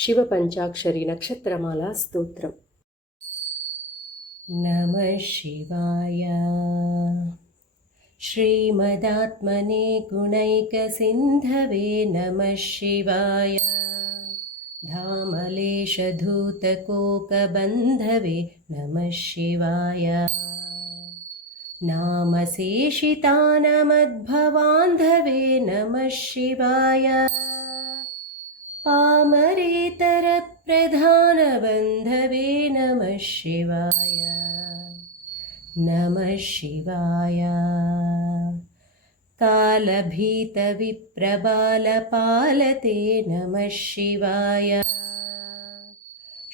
शिवपञ्चाक्षरी नक्षत्रमाला स्तोत्रम्। नमः शिवाय श्रीमदात्मने गुणैकसिन्धवे नमः शिवाय धामलेशधूतकोकबन्धवे नमः शिवाय नामशेषितानमद्भवान्धवे नमः शिवाय पामरेतरप्रधानबन्धवे नमः शिवाय नमः शिवाय कालभीतविप्रबालपालते नमः शिवाय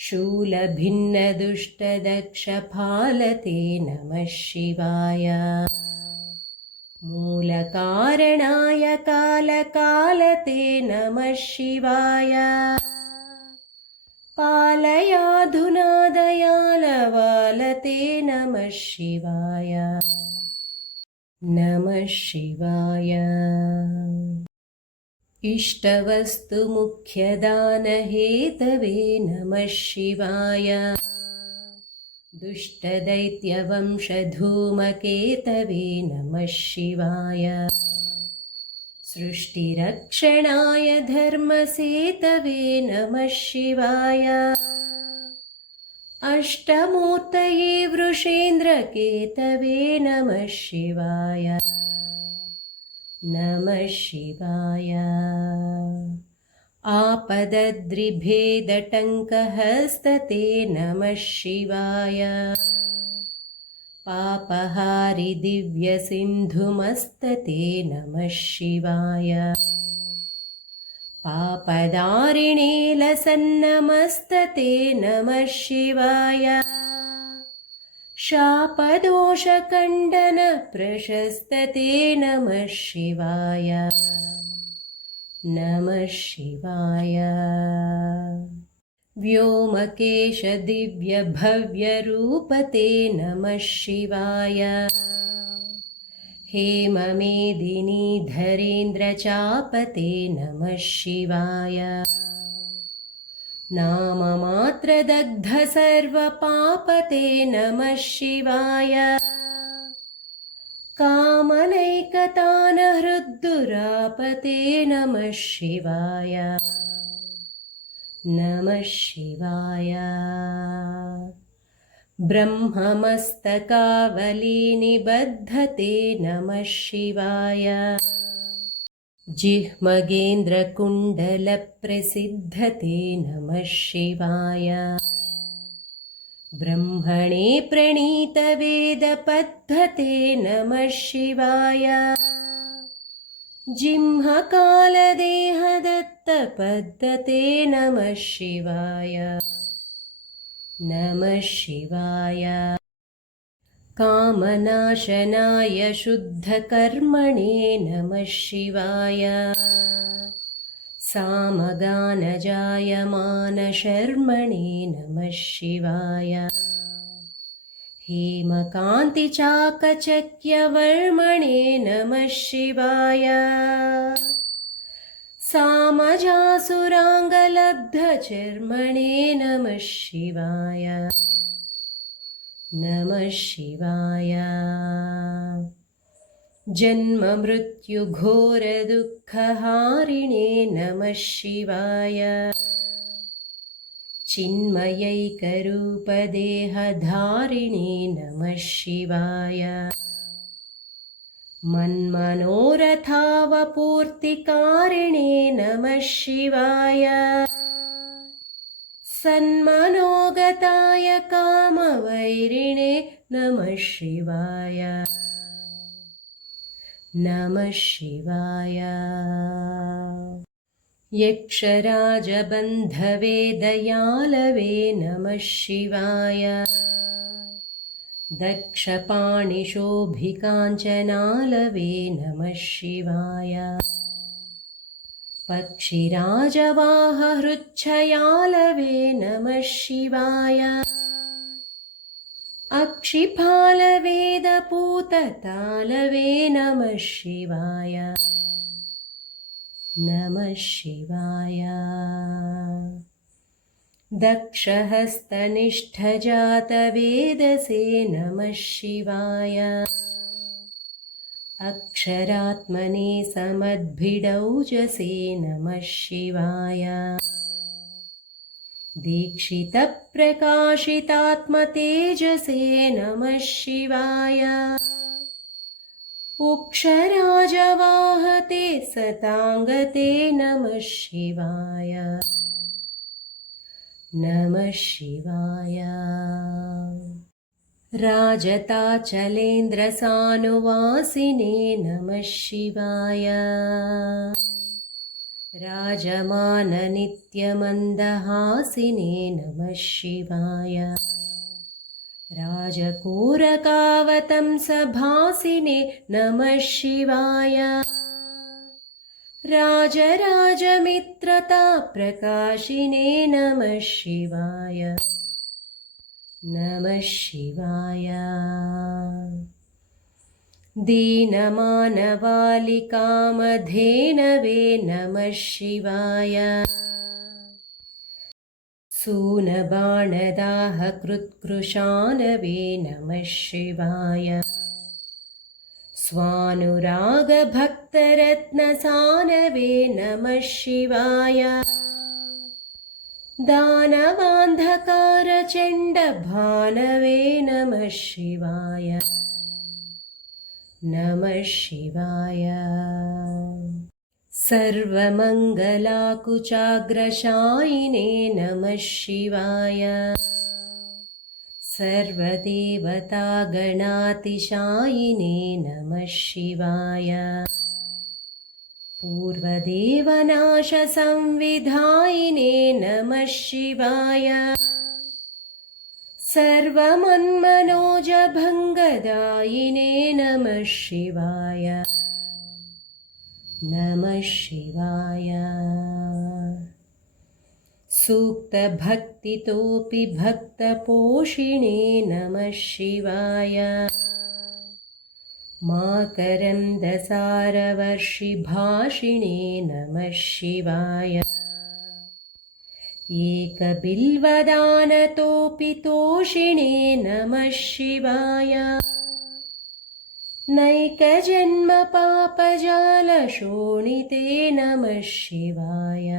शूलभिन्नदुष्टदक्षपालते नमः शिवाय मूलकारणाय कालकालते नमः शिवाय पालयाधुना दयालवालते नमः शिवाय नमः शिवाय इष्टवस्तुमुख्यदानहेतवे नमः शिवाय दुष्टदैत्यवंशधूमकेतवे नमः शिवाय सृष्टिरक्षणाय धर्मसेतवे नमः शिवाय अष्टमूर्तये वृषेन्द्रकेतवे नमः शिवाय नमः शिवाय आपदद्रिभेदटङ्कहस्तते नमः शिवाय पापहारि दिव्यसिन्धुमस्तते नमः शिवाय पापदारिणे लसन्नमस्तते नमः शिवाय शापदोषखण्डनप्रशस्तते नमः शिवाय नमः शिवाय व्योमकेशदिव्यभव्यरूपते नमः शिवाय हेममेदिनीधरेन्द्रचापते नमः शिवाय नाममात्रदग्धसर्वपापते नमः शिवाय कामनैकतानहृद्दुरापते नमः शिवाय नमः शिवाय ब्रह्ममस्तकावलीनिबद्धते नमः शिवाय जिह्मगेन्द्रकुण्डलप्रसिद्धते नमः शिवाय ब्रह्मणे प्रणीतवेदपद्धते नमः शिवाय जिह्मकालदेहदत्तपद्धते नमः शिवाय नमः शिवाय कामनाशनाय शुद्धकर्मणे नमः शिवाय सामगानजायमानशर्मणे नमः शिवाय हेमकान्तिचाकचक्यवर्मणे नमः शिवाय सामजासुराङ्गलब्धचर्मणे नमः शिवाय नमः शिवाय जन्ममृत्युघोरदुःखहारिणे नमः शिवाय चिन्मयैकरूपदेहधारिणे नमः शिवाय मन्मनोरथावपूर्तिकारिणे नमः शिवाय सन्मनोगताय कामवैरिणे नमः शिवाय नमः शिवाय यक्षराजबन्धवे दयालवे नमः शिवाय दक्षपाणिशोभिकाञ्चनालवे नमः शिवाय पक्षिराजवाहहृच्छयालवे नमः शिवाय अक्षिपालवेदपूततालवे नमः शिवाय नमः शिवाय। दक्षहस्तनिष्ठजातवेदसे नमः शिवाय अक्षरात्मने समद्भिडौजसे नमः शिवाय दीक्षितप्रकाशितात्मतेजसे नमः शिवाय उक्षराजवाहते सताङ्गते नमः शिवाय नमः शिवाय राजताचलेन्द्रसानुवासिने नमः शिवाय राजमाननित्यमन्दहासिने नमः शिवाय राजकोरकावतंसभासिने नमः शिवाय राजराजमित्रताप्रकाशिने नमः शिवाय नमः शिवाय दीनमानवालिकामधेनवे नमः शिवाय सूनबाणदाहकृत्कृशानवे नमः शिवाय स्वानुरागभक्तरत्नसानवे नमः शिवाय दानवान्धकारचण्डभानवे नमः शिवाय नमः शिवाय सर्वमङ्गलाकुचाग्रशायिने नमः शिवाय सर्वदेवतागणातिशायिने नमः शिवाय पूर्वदेवनाशसंविधायिने नमः शिवाय सर्वमन्मनोजभङ्गदायिने नमः शिवाय नमः शिवाय सूक्तभक्तितोऽपि भक्तपोषिणे नमः शिवाय माकरन्दसारवर्षिभाषिणे नमः शिवाय एकबिल्वदानतोऽपि तोषिणे नमः शिवाय नैकजन्मपापजालशोणिते नमः शिवाय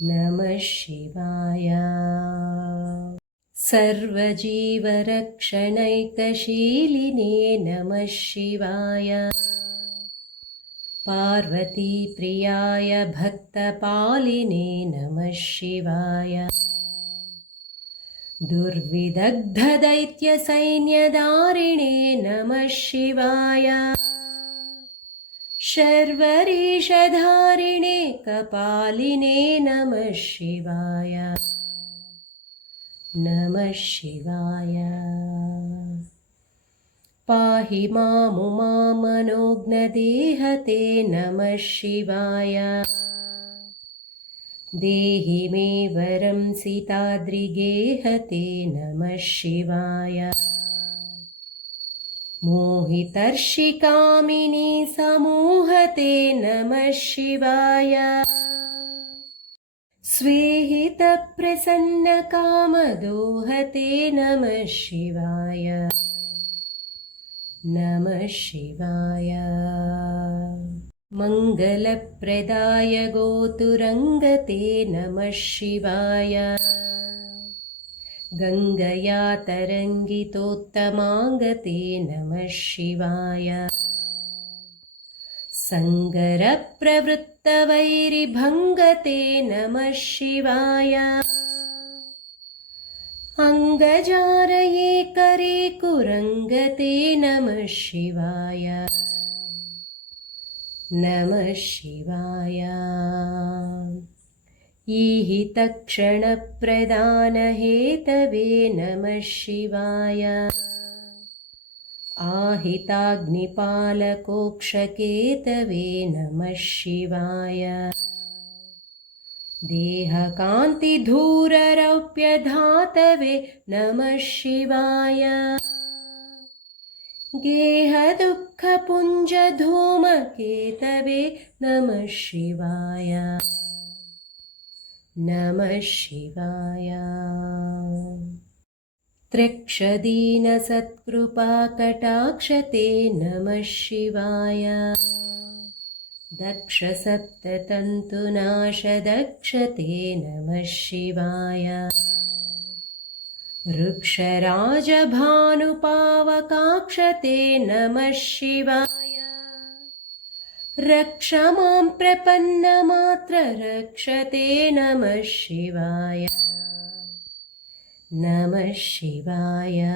नमः शिवाय सर्वजीवरक्षणैकशीलिने नमः शिवाय पार्वतीप्रियाय भक्तपालिने नमः शिवाय दुर्विदग्धदैत्यसैन्यधारिणे नमः शिवाय शर्वरीशधारिणे कपालिने नमः शिवाय नमः शिवाय पाहि मामुमामनोज्ञदेहते नमः शिवाय देहि मे वरं सिताद्रिगेहते नमः शिवाय मोहितर्षिकामिनी समूहते नमः शिवाय स्वेहितप्रसन्नकामदोहते नमः शिवाय नमः शिवाय मङ्गलप्रदाय गोतुरङ्गते नमः शिवाय गङ्गया तरङ्गितोत्तमाङ्गते नमः शिवाय सङ्गरप्रवृत्तवैरिभङ्गते नमः शिवाय अङ्गजारये करे कुरङ्गते नमः शिवाय नमः शिवाय ईहितक्षणप्रदानहेतवे नमः शिवाय आहिताग्निपालकोक्षकेतवे नमः शिवाय देहकान्तिधूररौप्यधातवे नमः शिवाय गेहदुःखपुञ्जधूमकेतवे नमः शिवाय नमः शिवाय। त्र्यक्षदीनसत्कृपाकटाक्षते नमः शिवाय। दक्षसप्ततन्तुनाशदक्षते नमः शिवाय। वृक्षराजभानुपावकाक्षते नमः शिवाय। रक्ष मां प्रपन्नमात्र रक्षते नमः शिवाय। नमः शिवाय।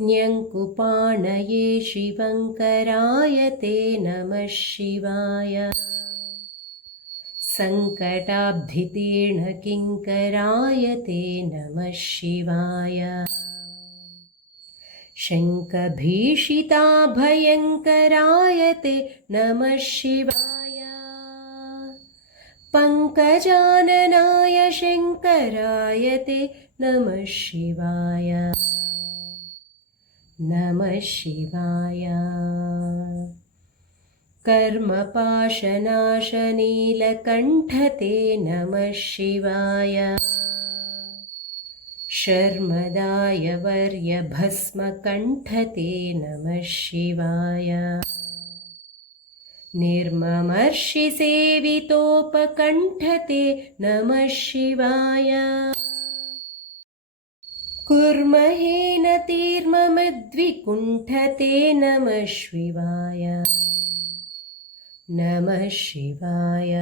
न्यङ्कुपाणये शिवङ्कराय ते नमः शिवाय। सङ्कटाब्धितीर्णकिङ्कराय ते नमः शिवाय। शङ्खभीषिताभयङ्कराय ते नमः शिवाय। पङ्कजाननाय शङ्कराय ते नमः शिवाय। नमः शिवाय। कर्मपाशनाशनीलकण्ठते नमः शिवाय। शर्मदाय वर्यभस्मकण्ठते नमः शिवाय। निर्ममर्षिसेवितोपकण्ठते नमः शिवाय। कुर्महेन तीर्ममद्विकुण्ठते नमः शिवाय। नमः शिवाय।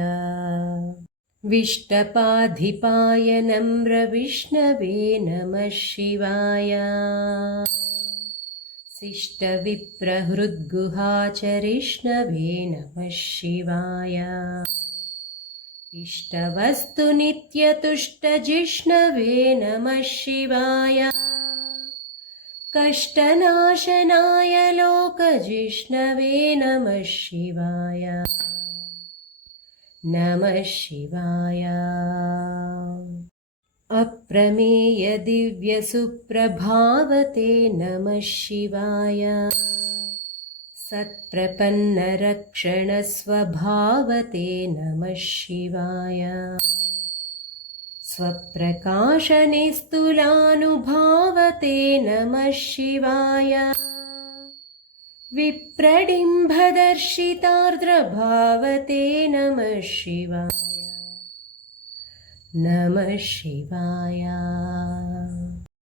विष्टपाधिपाय नम्रविष्णवे नमः शिवाय। शिष्टविप्रहृद्गुहाचरिष्णवे नमः शिवाय। इष्टवस्तुनित्यतुष्टजिष्णवे नमः शिवाय। कष्टनाशनाय लोकजिष्णवे नमः शिवाय। नमः शिवाय। अप्रमेय दिव्यसुप्रभावते नमः शिवाय। सत्प्रपन्नरक्षणस्वभावते नमः शिवाय। स्वप्रकाशनिस्तुलानुभावते नमः शिवाय। विप्रडिम्भदर्शितार्द्रभावते नमः शिवाय। नमः शिवाय।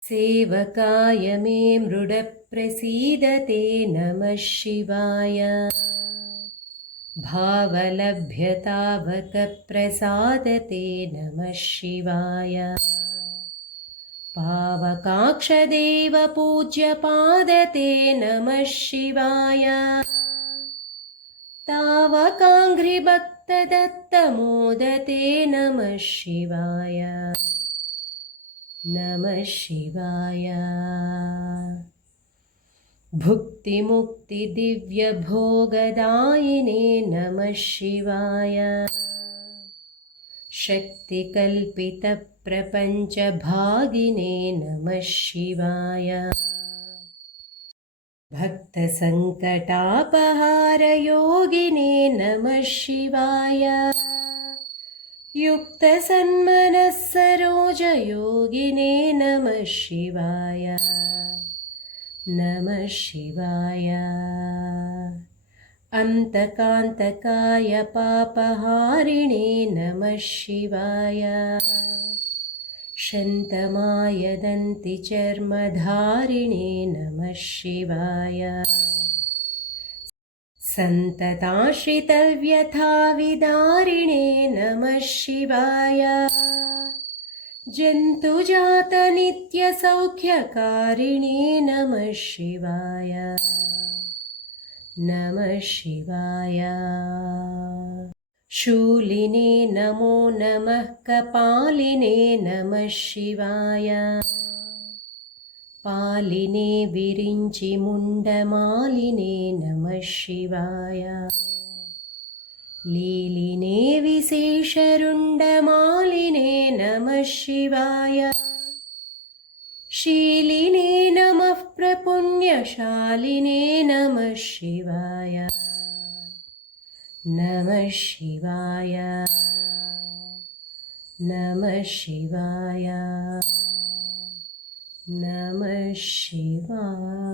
सेवकाय मे मृडप्रसीदते नमः शिवाय। भावलभ्यतावकप्रसादते नमः शिवाय। पावकाक्षदेवपूज्यपादते नमः शिवाय। तावकाङ्घ्रिभक्तदत्तमोदते नमः शिवाय। नमः शिवाय। भुक्तिमुक्तिदिव्यभोगदायिने नमः शिवाय। शक्तिकल्पितप्रपञ्चभागिने नमः शिवाय। भक्तसङ्कटापहारयोगिने नमः शिवाय। युक्तसन्मनः सरोजयोगिने नमः शिवाय। नमः शिवाय। अन्तकान्तकाय पापहारिणे नमः शिवाय। शन्तमाय दन्तिचर्मधारिणे नमः शिवाय। सन्तताश्रितव्यथाविदारिणे नमः शिवाय। जन्तुजातनित्यसौख्यकारिणे नमः शिवाय। नमः शिवाय। शूलिने नमो नमः कपालिने नमः शिवाय। पालिने विरिञ्चिमुण्डमालिने नमः शिवाय। लीलिने विशेषरुण्डमालिने नमः शिवाय। शीलिने नमः प्रपुण्यशालिने नमः शिवाय। नमः शिवाय। नमः शिवाय नमः शिवाय